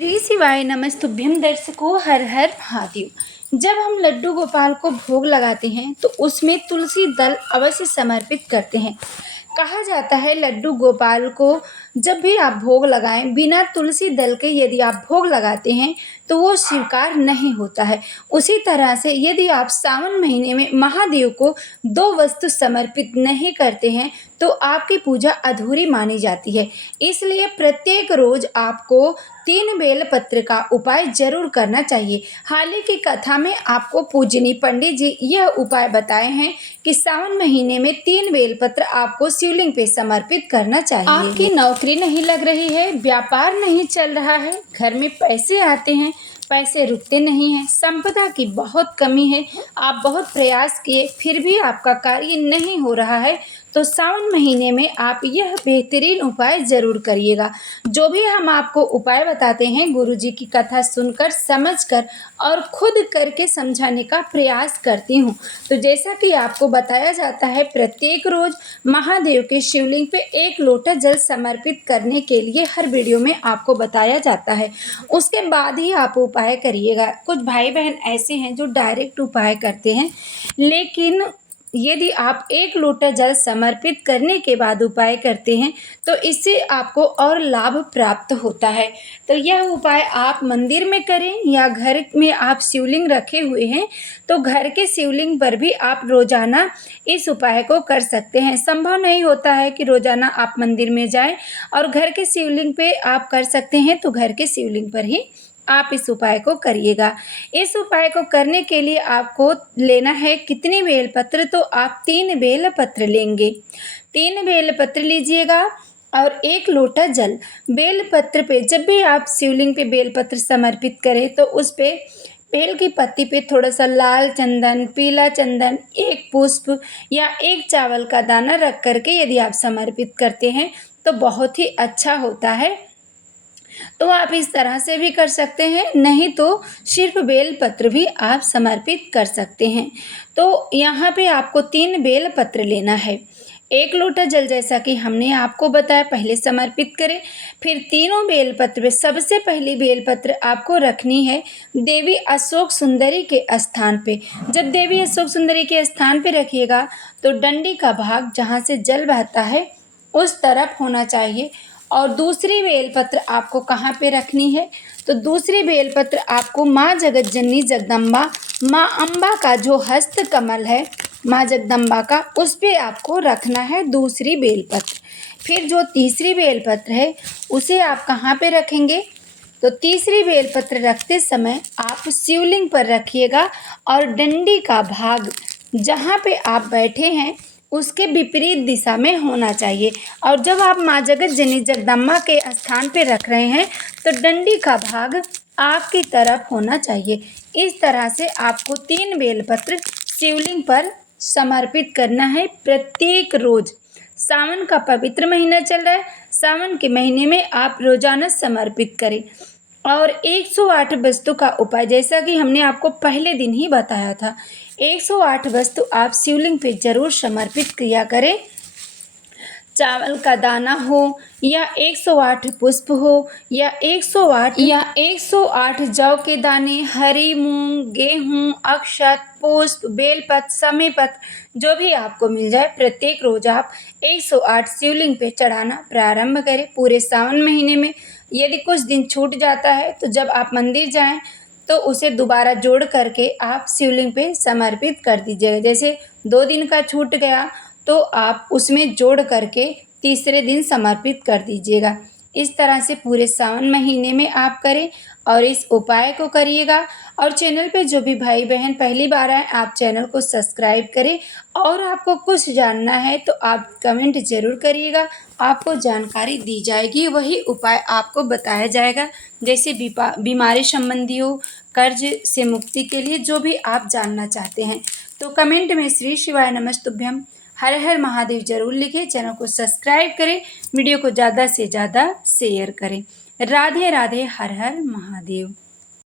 श्री शिवाय नमस्तुभ्यं दर्शकों, हर हर महादेव। जब हम लड्डू गोपाल को भोग लगाते हैं तो उसमें तुलसी दल अवश्य समर्पित करते हैं। कहा जाता है लड्डू गोपाल को जब भी आप भोग लगाएं बिना तुलसी दल के यदि आप भोग लगाते हैं तो वो स्वीकार नहीं होता है। उसी तरह से यदि आप सावन महीने में महादेव को 2 वस्तु समर्पित नहीं करते हैं तो आपकी पूजा अधूरी मानी जाती है। इसलिए प्रत्येक रोज आपको 3 बेलपत्र का उपाय जरूर करना चाहिए। हालांकि कथा में आपको पूजनी पंडित जी यह उपाय बताए हैं कि सावन महीने में 3 बेलपत्र आपको शिवलिंग पे समर्पित करना चाहिए। आपकी नौकरी नहीं लग रही है, व्यापार नहीं चल रहा है, घर में पैसे आते हैं, पैसे रुकते नहीं हैं, संपदा की बहुत कमी है, आप बहुत प्रयास किए फिर भी आपका कार्य नहीं हो रहा है, तो सावन महीने में आप यह बेहतरीन उपाय जरूर करिएगा। जो भी हम आपको उपाय बताते हैं गुरुजी की कथा सुनकर, समझकर और खुद करके समझाने का प्रयास करती हूँ। तो जैसा कि आपको बताया जाता है प्रत्येक रोज महादेव के शिवलिंग पे 1 लोटा जल समर्पित करने के लिए हर वीडियो में आपको बताया जाता है। उसके बाद ही आप उपाय करिएगा। कुछ भाई बहन ऐसे हैं जो डायरेक्ट उपाय करते हैं, लेकिन यदि आप 1 लोटा जल समर्पित करने के बाद उपाय करते हैं तो इससे आपको और लाभ प्राप्त होता है। तो यह उपाय आप मंदिर में करें या घर में आप शिवलिंग रखे हुए हैं तो घर के शिवलिंग पर भी आप रोजाना इस उपाय को कर सकते हैं। संभव नहीं होता है कि रोजाना आप मंदिर में जाएं और घर के शिवलिंग पे आप कर सकते हैं तो घर के शिवलिंग पर ही आप इस उपाय को करिएगा। इस उपाय को करने के लिए आपको लेना है कितने बेलपत्र, तो आप 3 बेलपत्र लेंगे। 3 बेलपत्र लीजिएगा और 1 लोटा जल। बेलपत्र पे जब भी आप शिवलिंग पे बेलपत्र समर्पित करें तो उस पे बेल की पत्ती पे थोड़ा सा लाल चंदन, पीला चंदन, 1 पुष्प या 1 चावल का दाना रख करके यदि आप समर्पित करते हैं तो बहुत ही अच्छा होता है। तो आप इस तरह से भी कर सकते हैं, नहीं तो सिर्फ बेलपत्र भी आप समर्पित कर सकते हैं। तो यहाँ पे आपको 3 बेलपत्र लेना है। 1 लोटा जल जैसा कि हमने आपको बताया पहले समर्पित करें, फिर तीनों बेलपत्र में सबसे पहली बेलपत्र आपको रखनी है देवी अशोक सुंदरी के स्थान पे। जब देवी अशोक सुंदरी के स्थान पे रखिएगा तो डंडी का भाग जहाँ से जल बहता है उस तरफ होना चाहिए। और दूसरी बेलपत्र आपको कहाँ पे रखनी है, तो दूसरी बेलपत्र आपको माँ जगत जननी जगदम्बा, माँ अम्बा का जो हस्त कमल है माँ जगदम्बा का, उस पे आपको रखना है दूसरी बेलपत्र। फिर जो तीसरी बेलपत्र है उसे आप कहाँ पे रखेंगे, तो तीसरी बेलपत्र रखते समय आप शिवलिंग पर रखिएगा और डंडी का भाग जहाँ पे आप बैठे हैं उसके विपरीत दिशा में होना चाहिए। और जब आप माँ जगत जननी जगदम्बा के स्थान पे रख रहे हैं तो डंडी का भाग आपकी तरफ होना चाहिए। इस तरह से आपको 3 बेलपत्र शिवलिंग पर समर्पित करना है प्रत्येक रोज। सावन का पवित्र महीना चल रहा है, सावन के महीने में आप रोजाना समर्पित करें। और 108 वस्तु का उपाय जैसा कि हमने आपको पहले दिन ही बताया था, 108 वस्तु आप शिवलिंग पे जरूर समर्पित किया करें। चावल का दाना हो या 108 पुष्प हो या 108 जौ के दाने, हरी मूंग, गेहूं, अक्षत, पुष्प, बेलपत्र, समीपत्र जो भी आपको मिल जाए प्रत्येक रोज आप 108 शिवलिंग पे चढ़ाना प्रारंभ करें पूरे सावन महीने में। यदि कुछ दिन छूट जाता है तो जब आप मंदिर जाएं तो उसे दोबारा जोड़ करके आप शिवलिंग पे समर्पित कर दीजिएगा। जैसे 2 दिन का छूट गया तो आप उसमें जोड़ करके तीसरे दिन समर्पित कर दीजिएगा। इस तरह से पूरे सावन महीने में आप करें और इस उपाय को करिएगा। और चैनल पे जो भी भाई बहन पहली बार आए आप चैनल को सब्सक्राइब करें। और आपको कुछ जानना है तो आप कमेंट ज़रूर करिएगा, आपको जानकारी दी जाएगी, वही उपाय आपको बताया जाएगा। जैसे बीमारी संबंधी हो, कर्ज से मुक्ति के लिए जो भी आप जानना चाहते हैं तो कमेंट में श्री शिवाय नमस्तुभ्यम हर हर महादेव जरूर लिखें। चैनल को सब्सक्राइब करें, वीडियो को ज़्यादा से ज़्यादा शेयर करें। राधे राधे, हर हर महादेव।